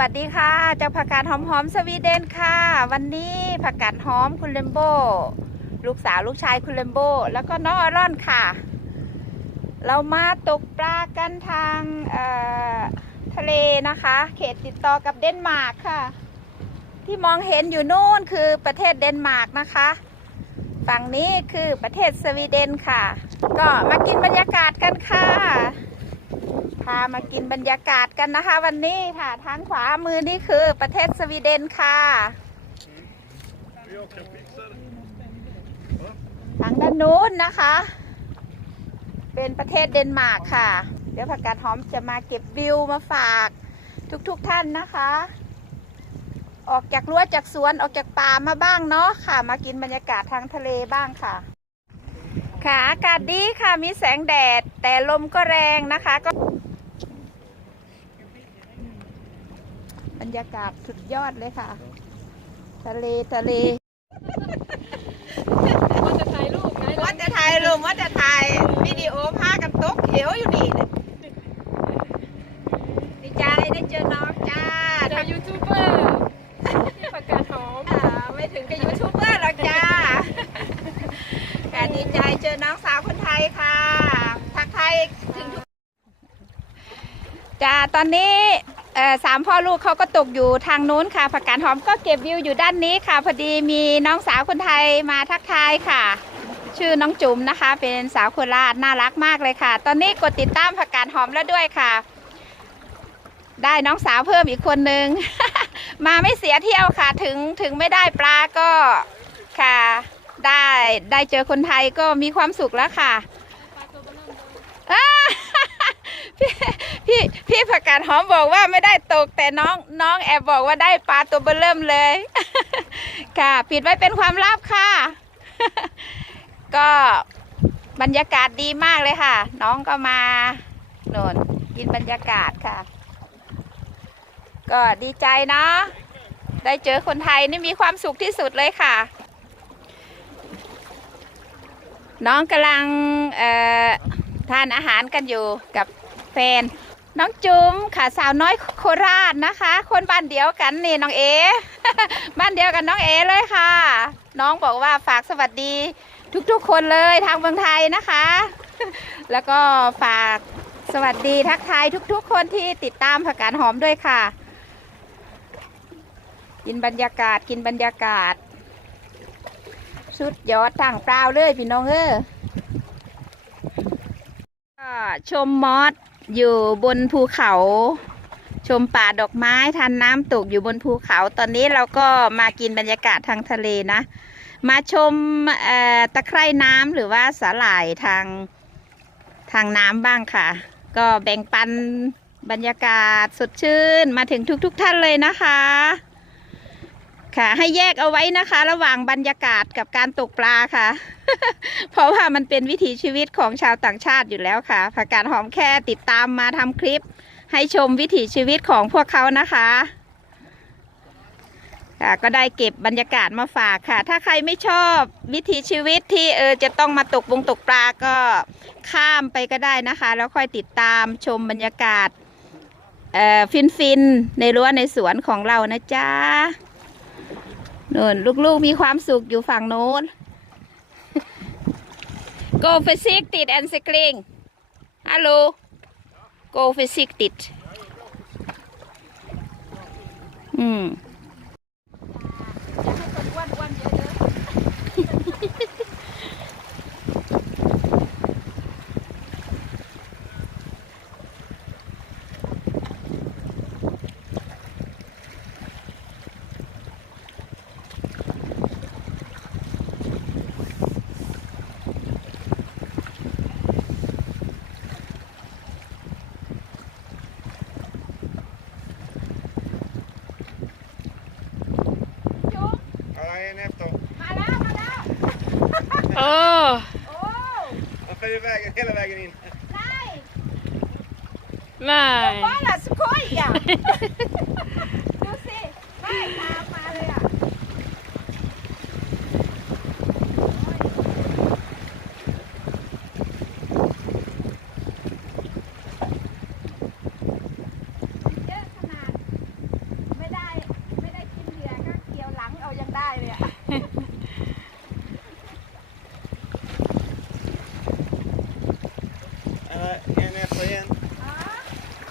วัสดีค่ะ เจ้าผักกาดหอมๆสวีเดนค่ะ วันนี้ผักกาดหอมคุณเลมโบ ลูกสาวลูกชายคุณเลมโบ แล้วก็น้องอรอนค่ะ เรามาตกปลากันทางทะเลนะคะ เขตติดต่อกับเดนมาร์กค่ะ ที่มองเห็นอยู่นู่นคือประเทศเดนมาร์กนะคะ ฝั่งนี้คือประเทศสวีเดนค่ะ ก็มากินบรรยากาศกันค่ะ พามากินบรรยากาศกันนะคะ วันนี้ค่ะ ทางขวามือนี่คือประเทศสวีเดนค่ะ ทางด้านนู้นนะคะ เป็นประเทศเดนมาร์กค่ะ เดี๋ยวผักกาดหอมจะมาเก็บวิวมาฝากทุกๆทท่านนะคะ ออกจากรั้วจากสวนออกจากป่ามาบ้างเนาะค่ะ มากินบรรยากาศทางทะเลบ้างค่ะค่ะอากาศดีค่ะมีแสงแดด แต่ลมก็แรงนะคะก็ รรยากาศสุดยอดเลยค่ะ ทะเลทะเลว่าจะถ่ายรูปไงว่าจะถ่ายรูปว่าจะถ่ายวิดีโอพากันตกเขียวอยู่นี่เนี่ยดีใจได้เจอน้องจ้าเจอยูทูบเบอร์ที่ประกาศหอมอ่าไม่ถึงกับยูทูบเบอร์หรอกจ้าแต่ดีใจเจอน้องสาวคนไทยค่ะทักทายถึงทุกจ้าตอนนี้เอ่อ สามพ่อลูกเขาก็ตกอยู่ทางนู้นค่ะ ผักกาดหอมก็เก็บวิวอยู่ด้านนี้ค่ะ พอดีมีน้องสาวคนไทยมาทักทายค่ะ ชื่อน้องจุ๋มนะคะ เป็นสาวโคราชน่ารักมากเลยค่ะ ตอนนี้กดติดตามผักกาดหอมแล้วด้วยค่ะ ได้น้องสาวเพิ่มอีกคนนึง มาไม่เสียเที่ยวค่ะ ถึงถึงไม่ได้ปลาก็ค่ะ ได้ได้เจอคนไทยก็มีความสุขแล้วค่ะอ้า พี่พี่พี่ผักกาดหอมบอกว่าไม่ได้ตกแต่น้องน้องแอบบอกว่าได้ปลาตัวเบอเริ่มเลย ค่ะ ปิดไว้เป็นความลับค่ะ ก็บรรยากาศดีมากเลยค่ะ น้องก็มาโน่นกินบรรยากาศค่ะ ก็ดีใจเนาะได้เจอคนไทยนี่มีความสุขที่สุดเลยค่ะ น้องกำลังทานอาหารกันอยู่กับ แฟน น้องจุ๋มค่ะสาวน้อยโคราชนะคะ คนบ้านเดียวกันนี่น้องเอ บ้านเดียวกันน้องเอเลยค่ะ น้องบอกว่าฝากสวัสดีทุกๆ คนเลยทางเมืองไทยนะคะ แล้วก็ฝากสวัสดีทักทายทุกๆ คนที่ติดตามผักกาดหอมด้วยค่ะ กินบรรยากาศกินบรรยากาศ สุดยอดต่างเปล่าเลยพี่น้องเออชมมอส อยู่บนภูเขา ชมป่าดอกไม้ทานน้ำตกอยู่บนภูเขา ตอนนี้เราก็มากินบรรยากาศทางทะเลนะ มาชมตะไคร่น้ำหรือว่าสาหร่ายทางทางน้ำบ้างค่ะ ก็แบ่งปันบรรยากาศสดชื่นมาถึงทุกๆทท่านเลยนะคะ ค่ะ ให้แยกเอาไว้นะคะ ระหว่างบรรยากาศกับการตกปลาค่ะ เพราะว่ามันเป็นวิถีชีวิตของชาวต่างชาติอยู่แล้วค่ะผักกาดหอมแค่ติดตามมาทำคลิป ให้ชมวิถีชีวิตของพวกเขานะคะค่ะก็ได้เก็บบรรยากาศมาฝากค่ะ ถ้าใครไม่ชอบวิถีชีวิตที่เออจะต้องมาตกบงตกปลาก็ข้ามไปก็ได้นะคะ แล้วค่อยติดตามชมบรรยากาศเอ่อฟินฟินๆในรั้วในสวนของเรานะจ๊ะ นู่นลูกๆมีความสุขอยู่ฝั่งโน้น go for six ติด and cycling ฮัลโหล go for six ติด อืม Alla en efter. มาแล้วมาแล้ว โอ้โอ้ Han flyger vägen, hela vägen in. ได้ไม่บ้านละ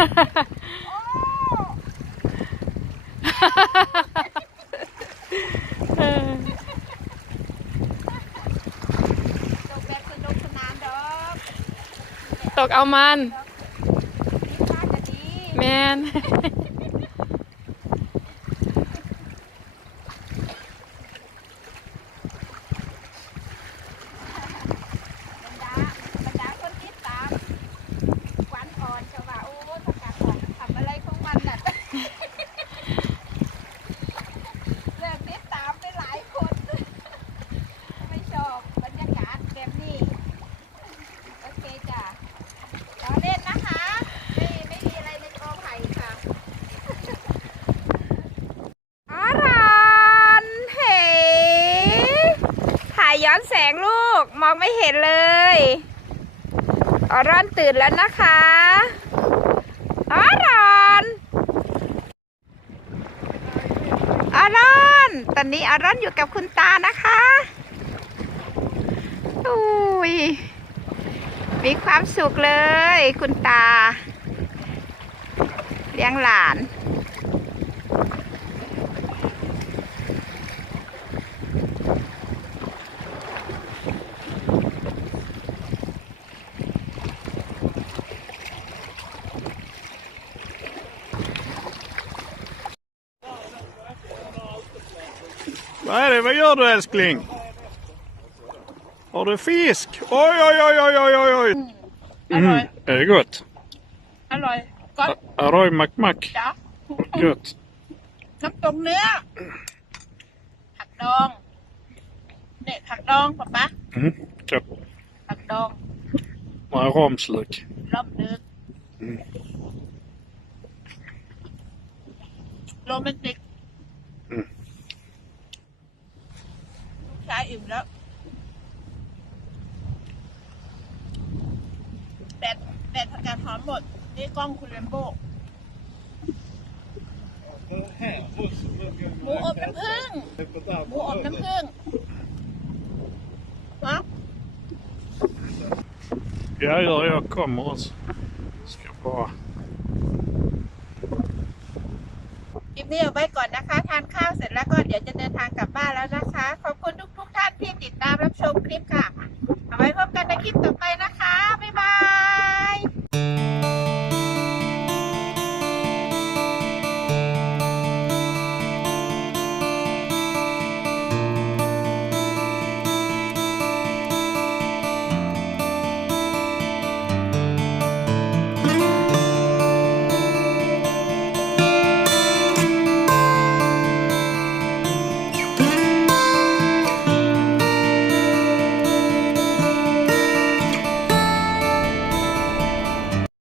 ตกแบบสนุกสนานดอกตกเอามันนี่น่าจะดีแมน บรรดาบรรดาคนติดตามหวานอ่อนจะว่าโอ้ประกาศออกทำอะไรของมันน่ะ เลิกติดตามไปหลายคน ไม่ชอบบรรยากาศแบบนี้ โอเคจ้ะรอเล่นนะคะ ไม่ไม่มีอะไรในกอไผ่ค่ะ อารอนเฮ้ถ่า ย้อนแสงลูกมองไม่เห็นเลยอารอนตื่นแล้วนะคะอารอนอารอน ตอนนี้อารอนอยู่กับคุณตานะคะอุ้ยมีความสุขเลย คุณตา เลี้ยงหลาน Vad är det? Vad gör du älskling? Har du fisk? Oj, oj, oj, oj, oj, oj, oj. Mm. Är det gott? อร่อยก็ Aroj, mack, mack. จ้ะ Gott. น้ำตกเนื้อ ผักดองเนี่ยผักดองป๊าป๊า Mm. Gott. ผักดอง Några ramslök. ล่อมลึก อืม โรแมนติก ชายอิ่มแล้วแดดแดดผักกาดหอมหมดนี่กล้องคุณเรมโบ้หมูอบน้ำผึ้งหมูอบน้ำผึ้งเนาะ Ja, ja, jag kommer också. Ska bara... นี้เอาไว้ก่อนนะคะ ทานข้าวเสร็จแล้วก็เดี๋ยวจะเดินทางกลับบ้านแล้วนะคะ ขอบคุณทุกๆท่านที่ติดตามรับชมคลิปค่ะ เอาไว้พบกันในคลิปต่อไปนะ